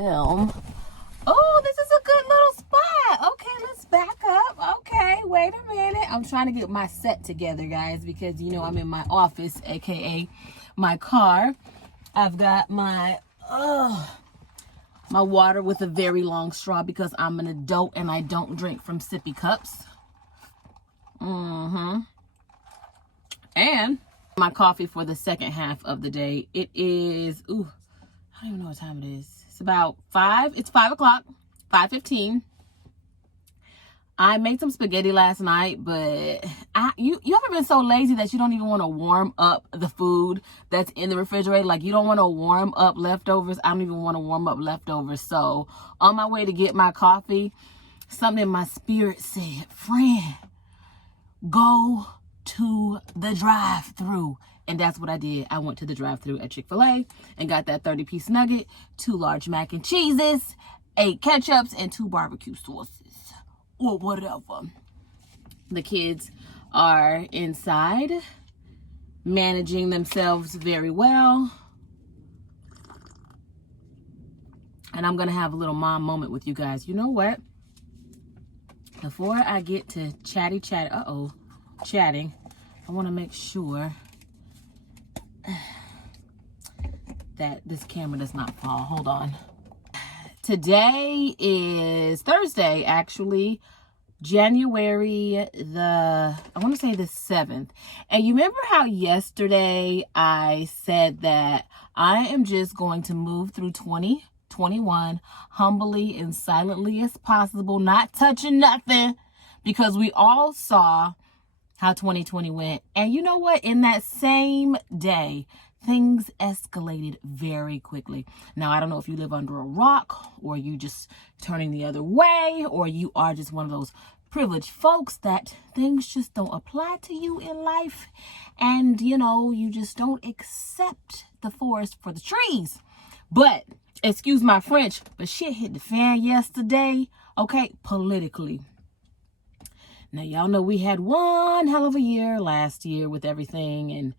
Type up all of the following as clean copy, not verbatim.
film. Oh, this is a good little spot. Okay, let's back up. Okay, wait a minute. I'm trying to get my set together, guys, because you know I'm in my office, aka my car. I've got my my water with a very long straw because I'm an adult and I don't drink from sippy cups. And my coffee for the second half of the day. It is, I don't even know what time it is. It's about 5. It's 5 o'clock, 5:15. I made some spaghetti last night, but you ever been so lazy that you don't even want to warm up the food that's in the refrigerator? Like, you don't want to warm up leftovers. I don't even want to warm up leftovers. So on my way to get my coffee, something in my spirit said, friend, go to the drive-thru. And that's what I did. I went to the drive-thru at Chick-fil-A and got that 30-piece nugget, 2 large mac and cheeses, 8 ketchups, and 2 barbecue sauces, or whatever. The kids are inside, managing themselves very well. And I'm going to have a little mom moment with you guys. You know what? Before I get to chatting, I want to make sure that this camera does not fall. Hold on. Today is Thursday, actually, January I want to say the 7th. And you remember how yesterday I said that I am just going to move through 2021 humbly and silently as possible, not touching nothing, because we all saw how 2020 went. And you know what? In that same day, things escalated very quickly. Now, I don't know if you live under a rock or you just turning the other way, or you are just one of those privileged folks that things just don't apply to you in life. And, you know, you just don't accept the forest for the trees. But, excuse my French, but shit hit the fan yesterday, okay, politically. Now, y'all know we had one hell of a year last year with everything. And,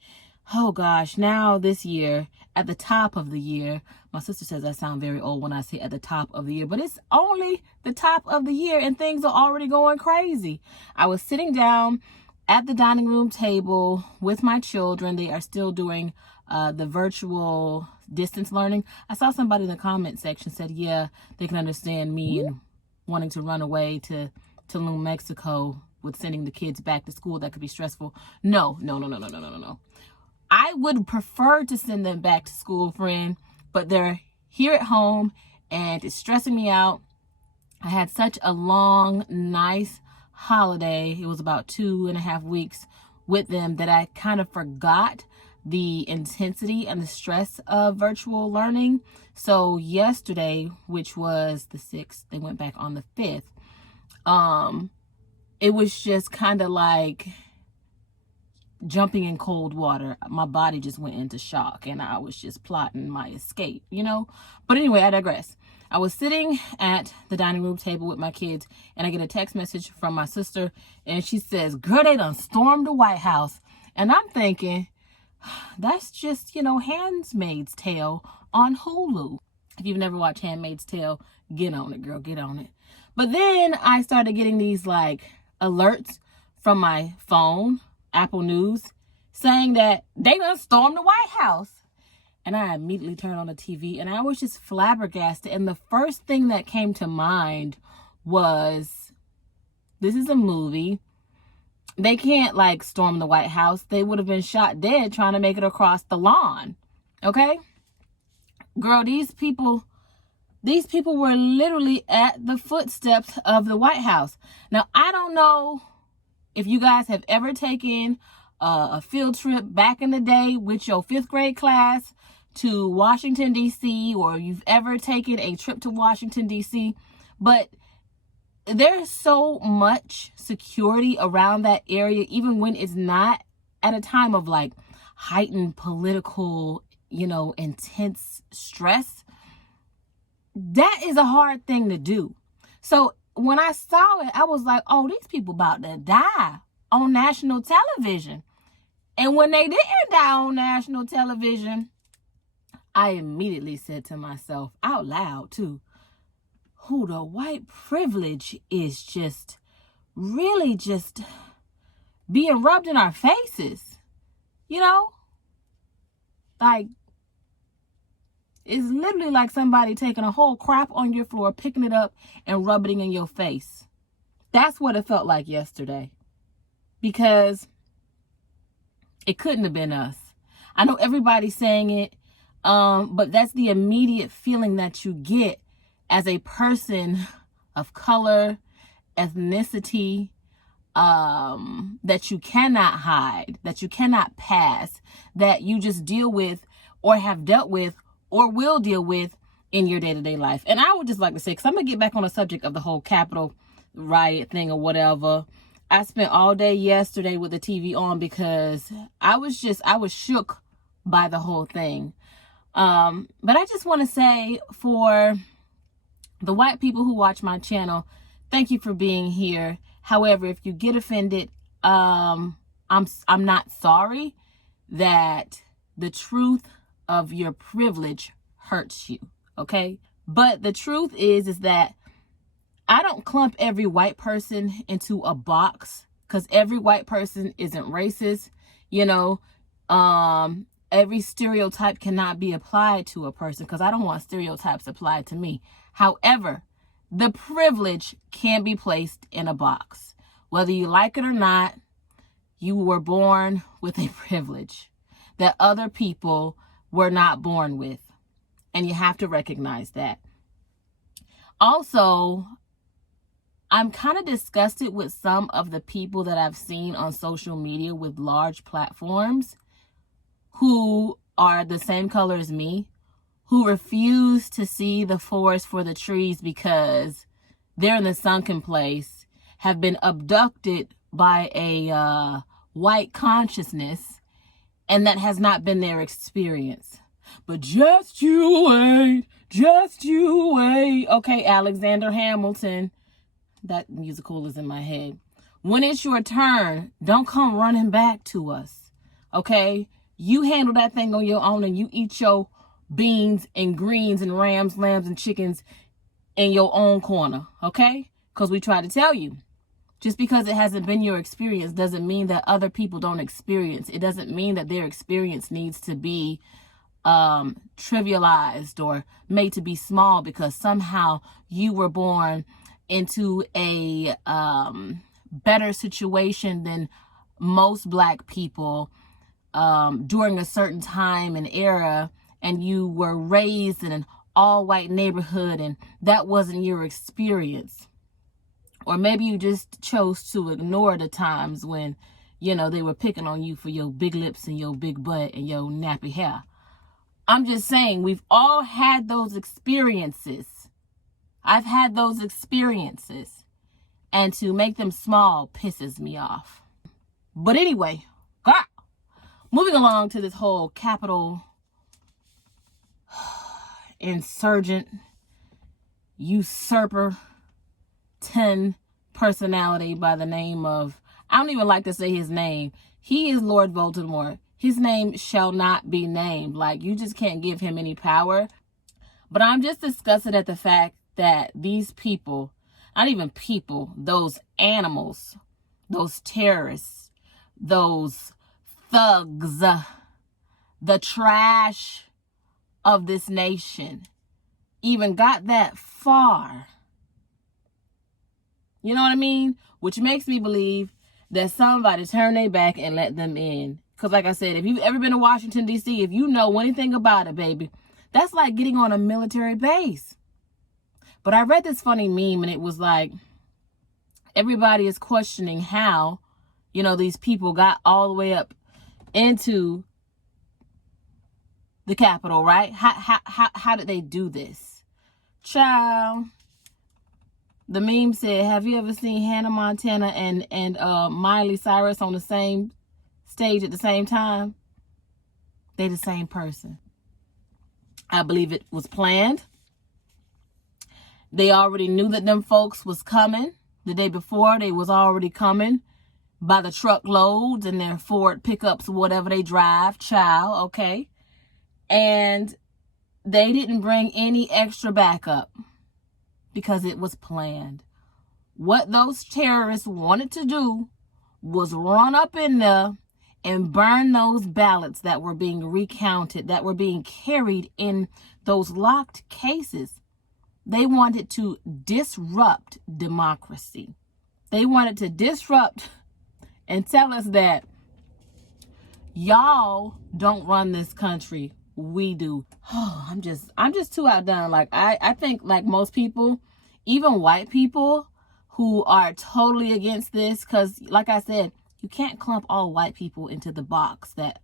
oh gosh, now this year, at the top of the year, my sister says I sound very old when I say at the top of the year, but it's only the top of the year and things are already going crazy. I was sitting down at the dining room table with my children. They are still doing the virtual distance learning. I saw somebody in the comment section said, yeah, they can understand me and wanting to run away to Tulum, Mexico, with sending the kids back to school. That could be stressful. No. I would prefer to send them back to school, friend, but they're here at home and it's stressing me out. I had such a long, nice holiday. It was about 2.5 weeks with them that I kind of forgot the intensity and the stress of virtual learning. So yesterday, which was the 6th, they went back on the 5th. It was just kind of like jumping in cold water. My body just went into shock and I was just plotting my escape, you know? But anyway, I digress. I was sitting at the dining room table with my kids and I get a text message from my sister and she says, girl, they done stormed the White House. And I'm thinking, that's just, you know, Handmaid's Tale on Hulu. If you've never watched Handmaid's Tale, get on it, girl, get on it. But then I started getting these like alerts from my phone, Apple News, saying that they done stormed the White House. And I immediately turned on the TV and I was just flabbergasted. And the first thing that came to mind was, this is a movie. They can't like storm the White House. They would have been shot dead trying to make it across the lawn. Okay? Girl, these people were literally at the footsteps of the White House. Now, I don't know if you guys have ever taken a field trip back in the day with your 5th grade class to Washington, D.C., or you've ever taken a trip to Washington, D.C., but there's so much security around that area, even when it's not at a time of like heightened political, you know, intense stress. That is a hard thing to do. So when I saw it, I was like, oh, these people about to die on national television. And when they didn't die on national television, I immediately said to myself out loud too, who the white privilege is just really just being rubbed in our faces, you know? Like, it's literally like somebody taking a whole crap on your floor, picking it up and rubbing it in your face. That's what it felt like yesterday. Because it couldn't have been us. I know everybody's saying it, but that's the immediate feeling that you get as a person of color, ethnicity, that you cannot hide, that you cannot pass, that you just deal with or have dealt with or will deal with in your day-to-day life. And I would just like to say, because I'm going to get back on the subject of the whole Capitol riot thing or whatever. I spent all day yesterday with the TV on because I was shook by the whole thing. But I just want to say, for the white people who watch my channel, thank you for being here. However, if you get offended, I'm not sorry that the truth of your privilege hurts you, okay? But the truth is that I don't clump every white person into a box, because every white person isn't racist, you know. Every stereotype cannot be applied to a person, because I don't want stereotypes applied to me. However, the privilege can be placed in a box. Whether you like it or not, you were born with a privilege that other people were not born with. And you have to recognize that. Also, I'm kind of disgusted with some of the people that I've seen on social media with large platforms who are the same color as me, who refuse to see the forest for the trees because they're in the sunken place, have been abducted by a white consciousness, and that has not been their experience. But just you wait, just you wait. Okay, Alexander Hamilton. That musical is in my head. When it's your turn, don't come running back to us. Okay? You handle that thing on your own, and you eat your beans and greens and rams, lambs, and chickens in your own corner. Okay? Because we try to tell you. Just because it hasn't been your experience doesn't mean that other people don't experience. It doesn't mean that their experience needs to be trivialized or made to be small because somehow you were born into a better situation than most black people during a certain time and era, and you were raised in an all-white neighborhood and that wasn't your experience. Or maybe you just chose to ignore the times when, you know, they were picking on you for your big lips and your big butt and your nappy hair. I'm just saying, we've all had those experiences. I've had those experiences. And to make them small pisses me off. But anyway, moving along to this whole Capitol insurgent, usurper, 10 personality by the name of, I don't even like to say his name. He is Lord Voldemort. His name shall not be named. Like, you just can't give him any power. But I'm just disgusted at the fact that these people, not even people, those animals, those terrorists, those thugs, the trash of this nation, even got that far. You know what I mean? Which makes me believe that somebody turned their back and let them in. Because like I said, if you've ever been to Washington, D.C., if you know anything about it, baby, that's like getting on a military base. But I read this funny meme, and it was like, everybody is questioning how, you know, these people got all the way up into the Capitol, right? How did they do this? Child. The meme said, have you ever seen Hannah Montana and Miley Cyrus on the same stage at the same time? They the same person. I believe it was planned. They already knew that them folks was coming. The day before, they was already coming by the truckloads and their Ford pickups, whatever they drive, child, okay? And They didn't bring any extra backup because it was planned. What those terrorists wanted to do was run up in there and burn those ballots that were being recounted, that were being carried in those locked cases. They wanted to disrupt democracy. They wanted to disrupt and tell us that y'all don't run this country, we do. Oh, I'm just too outdone. Like I think like most people, even white people who are totally against this, because like I said, you can't clump all white people into the box that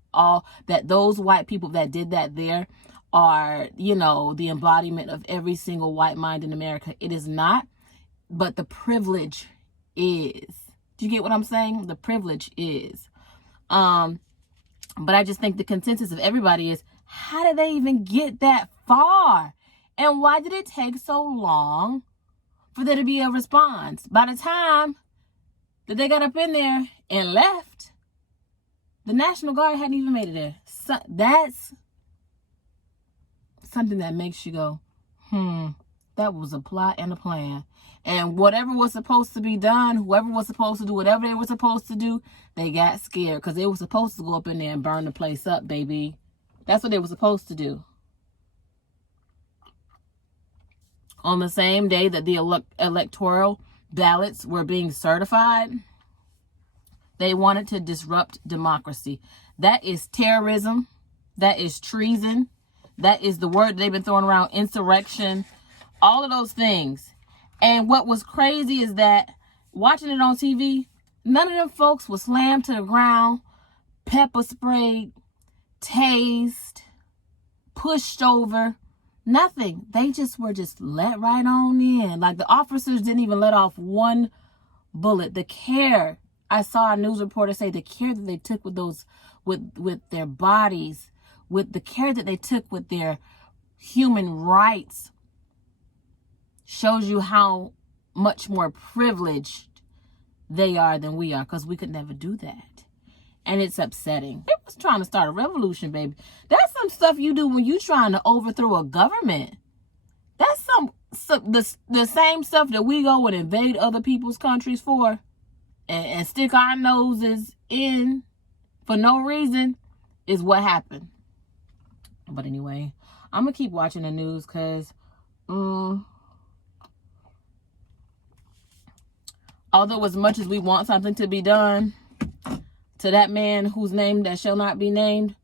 those white people that did that there are, you know, the embodiment of every single white mind in America. It is not, but the privilege is. Do you get what I'm saying? The privilege is. But I just think the consensus of everybody is, how did they even get that far? And why did it take so long for there to be a response? By the time that they got up in there and left, the National Guard hadn't even made it there. So that's something that makes you go, that was a plot and a plan. And whatever was supposed to be done, whoever was supposed to do whatever they were supposed to do, they got scared because they were supposed to go up in there and burn the place up, baby. That's what they were supposed to do. On the same day that the electoral ballots were being certified, they wanted to disrupt democracy. That is terrorism. That is treason. That is the word they've been throwing around, insurrection, all of those things. And what was crazy is that watching it on TV, none of them folks were slammed to the ground, pepper sprayed, tased, pushed over, nothing. They just were let right on in. Like the officers didn't even let off one bullet. The care, I saw a news reporter say the care that they took with those, with their bodies, with the care that they took with their human rights, shows you how much more privileged they are than we are, because we could never do that. And it's upsetting. They was trying to start a revolution, baby. That's some stuff you do when you trying to overthrow a government. That's the same stuff that we go and invade other people's countries for and stick our noses in for no reason is what happened. But anyway, I'm going to keep watching the news because although as much as we want something to be done to that man whose name that shall not be named,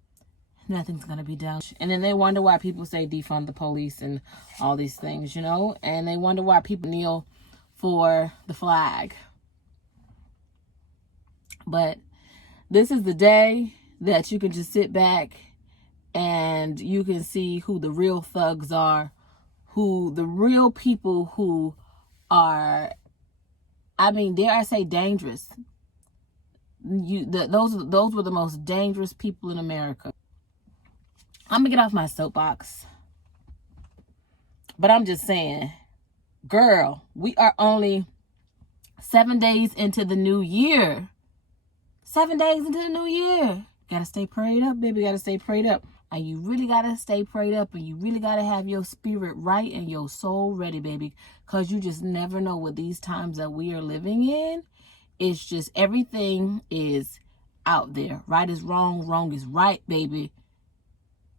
nothing's going to be done. And then they wonder why people say defund the police and all these things, you know, and they wonder why people kneel for the flag. But this is the day that you can just sit back and you can see who the real thugs are, who the real people who are, I mean, dare I say, dangerous. Those were the most dangerous people in America. I'm gonna get off my soapbox, but I'm just saying, girl, we are only 7 days into the new year. 7 days into the new year. Gotta stay prayed up, baby. Gotta stay prayed up. And you really gotta stay prayed up, and you really gotta have your spirit right and your soul ready, baby. Because you just never know what these times that we are living in. It's just everything is out there. Right is wrong, wrong is right, baby.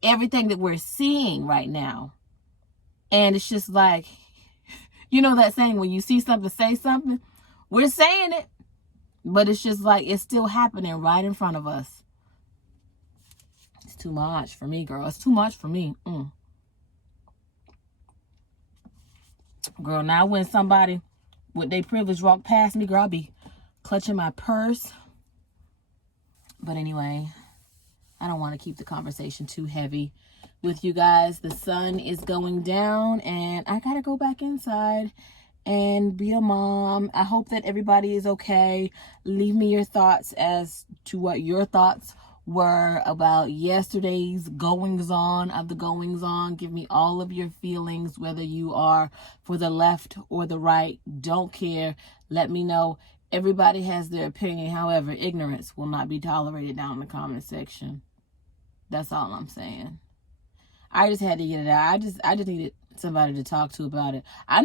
Everything that we're seeing right now. And it's just like, you know that saying, when you see something, say something. We're saying it, but it's just like it's still happening right in front of us. It's too much for me, girl. It's too much for me. Girl, now when somebody with their privilege walk past me, girl, I'll be clutching my purse. But anyway, I don't want to keep the conversation too heavy with you guys. The sun is going down and I gotta go back inside and be a mom. I hope that everybody is okay. Leave me your thoughts as to what your thoughts were about yesterday's goings on of the goings on. Give me all of your feelings, whether you are for the left or the right. Don't care. Let me know. Everybody has their opinion. However, ignorance will not be tolerated down in the comment section. That's all I'm saying. I just had to get it out. I just needed somebody to talk to about it. I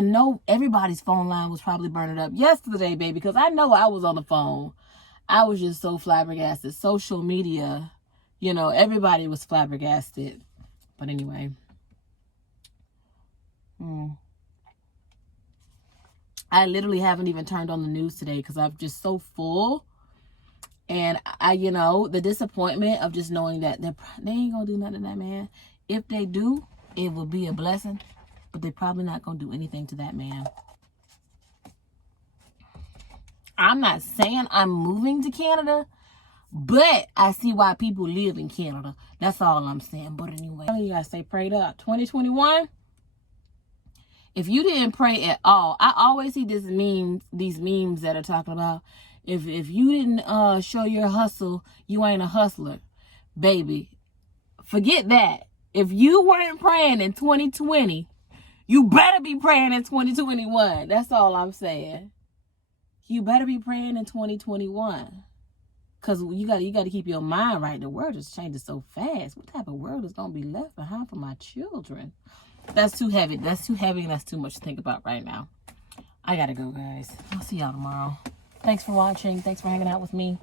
know everybody's phone line was probably burning up yesterday, baby, because I know I was on the phone. I was just so flabbergasted. Social media, everybody was flabbergasted. But anyway. I literally haven't even turned on the news today because I'm just so full. And the disappointment of just knowing that they ain't gonna do nothing to that man. If they do, it will be a blessing, but they're probably not gonna do anything to that man. I'm not saying I'm moving to Canada, but I see why people live in Canada. That's all I'm saying. But anyway, you gotta stay prayed up. 2021. If you didn't pray at all, I always see these memes that are talking about if you didn't show your hustle, you ain't a hustler. Baby, forget that. If you weren't praying in 2020, you better be praying in 2021. That's all I'm saying. You better be praying in 2021. Because you got to keep your mind right. The world is changing so fast. What type of world is going to be left behind for my children? That's too heavy. That's too heavy and that's too much to think about right now. I got to go, guys. I'll see y'all tomorrow. Thanks for watching. Thanks for hanging out with me.